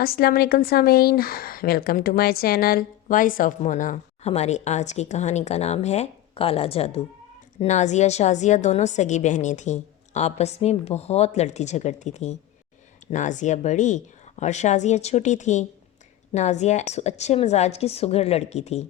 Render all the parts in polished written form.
अस्सलाम वालेकुम सामीन, welcome to my channel voice of Mona. हमारी आज की कहानी का नाम है काला जादू। नाजिया शाजिया दोनों सगी बहनें थीं। आपस में बहुत लड़ती झगड़ती थीं। नाजिया बड़ी और शाजिया छोटी थी। नाजिया अच्छे मिजाज की सुघड़ लड़की थी,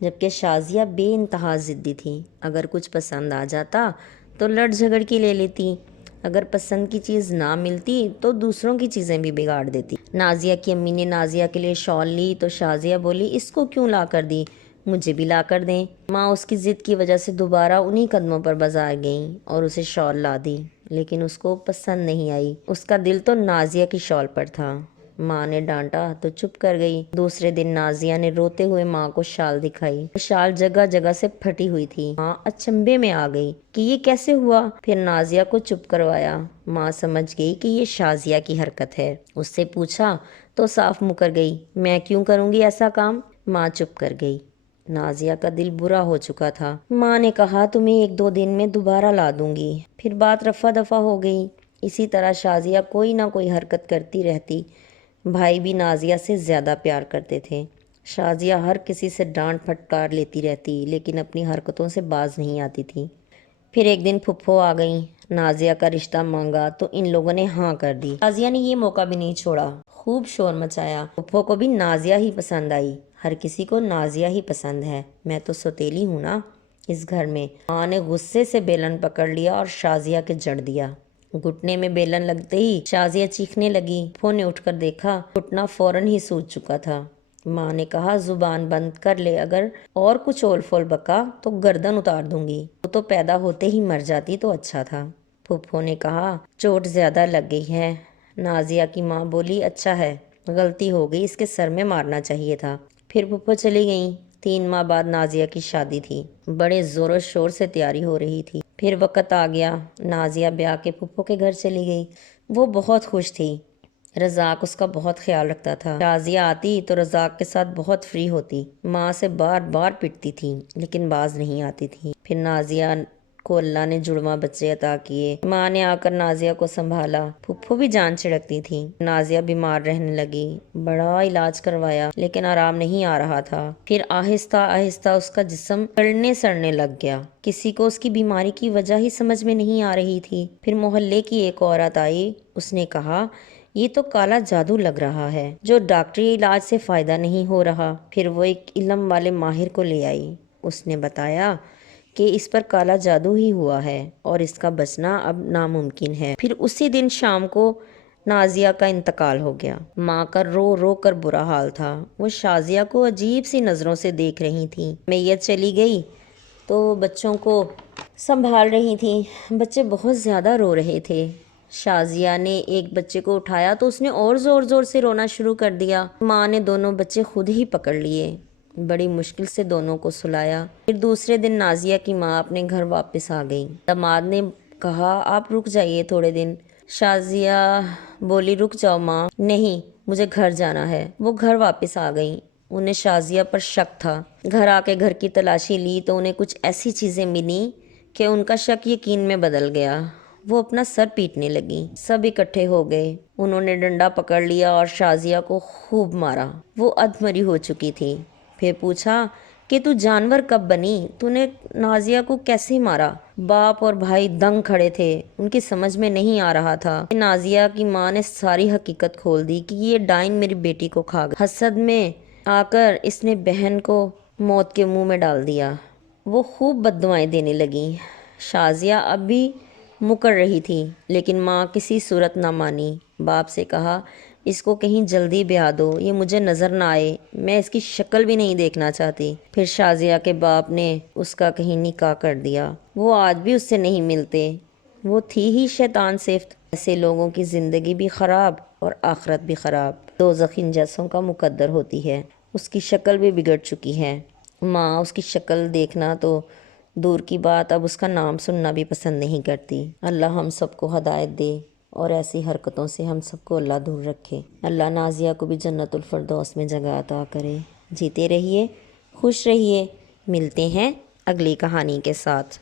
जबकि शाजिया बेइंतहा ज़िद्दी थी। अगर कुछ पसंद आ जाता तो लड़ झगड़ के ले लेती। अगर पसंद की चीज़ ना मिलती तो दूसरों की चीज़ें भी बिगाड़ देती। नाजिया की अम्मी ने नाजिया के लिए शॉल ली तो शाजिया बोली, इसको क्यों ला कर दी, मुझे भी ला कर दें। माँ उसकी ज़िद की वजह से दोबारा उन्हीं कदमों पर बाजार गई और उसे शॉल ला दी, लेकिन उसको पसंद नहीं आई। उसका दिल तो नाजिया की शॉल पर था। माँ ने डांटा तो चुप कर गई। दूसरे दिन नाजिया ने रोते हुए माँ को शाल दिखाई। शाल जगह जगह से फटी हुई थी। माँ अचंभे में आ गई कि ये कैसे हुआ। फिर नाजिया को चुप करवाया। माँ समझ गई कि ये शाजिया की हरकत है। उससे पूछा तो साफ मुकर गई, मैं क्यों करूँगी ऐसा काम। माँ चुप कर गई। नाजिया का दिल बुरा हो चुका था। माँ ने कहा, तुम्हें 1-2 दिन में दोबारा ला दूंगी। फिर बात रफा दफा हो गई। इसी तरह शाजिया कोई ना कोई हरकत करती रहती। भाई भी नाजिया से ज़्यादा प्यार करते थे। शाजिया हर किसी से डांट फटकार लेती रहती, लेकिन अपनी हरकतों से बाज नहीं आती थी। फिर एक दिन फुफ्फो आ गई। नाजिया का रिश्ता मांगा तो इन लोगों ने हाँ कर दी। नाजिया ने ये मौका भी नहीं छोड़ा, खूब शोर मचाया। फुफ्फो को भी नाजिया ही पसंद आई। हर किसी को नाजिया ही पसंद है, मैं तो सौतेली हूँ ना इस घर में। माँ ने गुस्से से बेलन पकड़ लिया और शाजिया के जड़ दिया। घुटने में बेलन लगते ही शाजिया चीखने लगी। फुफ्फो ने उठकर देखा, घुटना फौरन ही सूज चुका था। माँ ने कहा, जुबान बंद कर ले, अगर और कुछ ओल फोल बका तो गर्दन उतार दूंगी। वो तो पैदा होते ही मर जाती तो अच्छा था। फुफ्फो ने कहा, चोट ज्यादा लग गई है। नाजिया की माँ बोली, अच्छा है, गलती हो गई, इसके सर में मारना चाहिए था। फिर फुफ्फो चली गई। 3 माह बाद नाजिया की शादी थी। बड़े जोरों शोर से तैयारी हो रही थी। फिर वक़्त आ गया। नाजिया ब्याह के फुफ्फो के घर चली गई। वो बहुत खुश थी। रज़ाक उसका बहुत ख्याल रखता था। शाजिया आती तो रज़ाक के साथ बहुत फ्री होती। माँ से बार बार पिटती थी, लेकिन बाज नहीं आती थी। फिर नाजिया को अल्लाह ने जुड़वा बच्चे अता किए। माँ ने आकर नाजिया को संभाला। फुफ्फो भी जान छिड़कती थी। नाजिया बीमार रहने लगी। बड़ा इलाज करवाया, लेकिन आराम नहीं आ रहा था। फिर आहिस्ता आहिस्ता उसका जिस्म सड़ने सड़ने लग गया। किसी को उसकी बीमारी की वजह ही समझ में नहीं आ रही थी। फिर मोहल्ले की एक औरत आई। उसने कहा, ये तो काला जादू लग रहा है, जो डॉक्टरी इलाज से फायदा नहीं हो रहा। फिर वो एक इल्म वाले माहिर को ले आई। उसने बताया कि इस पर काला जादू ही हुआ है और इसका बचना अब नामुमकिन है। फिर उसी दिन शाम को नाजिया का इंतकाल हो गया। माँ का रो रो कर बुरा हाल था। वो शाजिया को अजीब सी नज़रों से देख रही थी। मैयत चली गई तो बच्चों को संभाल रही थी। बच्चे बहुत ज़्यादा रो रहे थे। शाजिया ने एक बच्चे को उठाया तो उसने और ज़ोर ज़ोर से रोना शुरू कर दिया। माँ ने दोनों बच्चे खुद ही पकड़ लिए। बड़ी मुश्किल से दोनों को सुलाया। फिर दूसरे दिन नाजिया की माँ अपने घर वापस आ गई। दामाद ने कहा, आप रुक जाइए थोड़े दिन। शाजिया बोली, रुक जाओ माँ, नहीं मुझे घर जाना है। वो घर वापस आ गई। उन्हें शाजिया पर शक था। घर आके घर की तलाशी ली तो उन्हें कुछ ऐसी चीज़ें मिली कि उनका शक यकीन में बदल गया। वो अपना सर पीटने लगी। सब इकट्ठे हो गए। उन्होंने डंडा पकड़ लिया और शाजिया को खूब मारा। वो अधमरी हो चुकी थी। फिर पूछा कि तू जानवर कब बनी, तूने नाजिया को कैसे मारा। बाप और भाई दंग खड़े थे। उनकी समझ में नहीं आ रहा था। नाजिया की माँ ने सारी हकीकत खोल दी कि ये डाइन मेरी बेटी को खा गई। हसद में आकर इसने बहन को मौत के मुंह में डाल दिया। वो खूब बद्दुआएं देने लगी। शाजिया अब भी मुकर रही थी, लेकिन माँ किसी सूरत ना मानी। बाप से कहा, इसको कहीं जल्दी ब्याह दो, ये मुझे नज़र ना आए, मैं इसकी शक्ल भी नहीं देखना चाहती। फिर शाजिया के बाप ने उसका कहीं निकाह कर दिया। वो आज भी उससे नहीं मिलते। वो थी ही शैतान सिफ्त। ऐसे लोगों की ज़िंदगी भी ख़राब और आखिरत भी ख़राब। दोज़ख इन जैसों का मुकद्दर होती है। उसकी शक्ल भी बिगड़ चुकी है। माँ उसकी शक्ल देखना तो दूर की बात, अब उसका नाम सुनना भी पसंद नहीं करती। अल्लाह हम सबको हदायत दे और ऐसी हरकतों से हम सबको अल्लाह दूर रखे। अल्लाह नाजिया को भी जन्नतुल फरदौस में जगह अता करे। जीते रहिए, खुश रहिए। मिलते हैं अगली कहानी के साथ।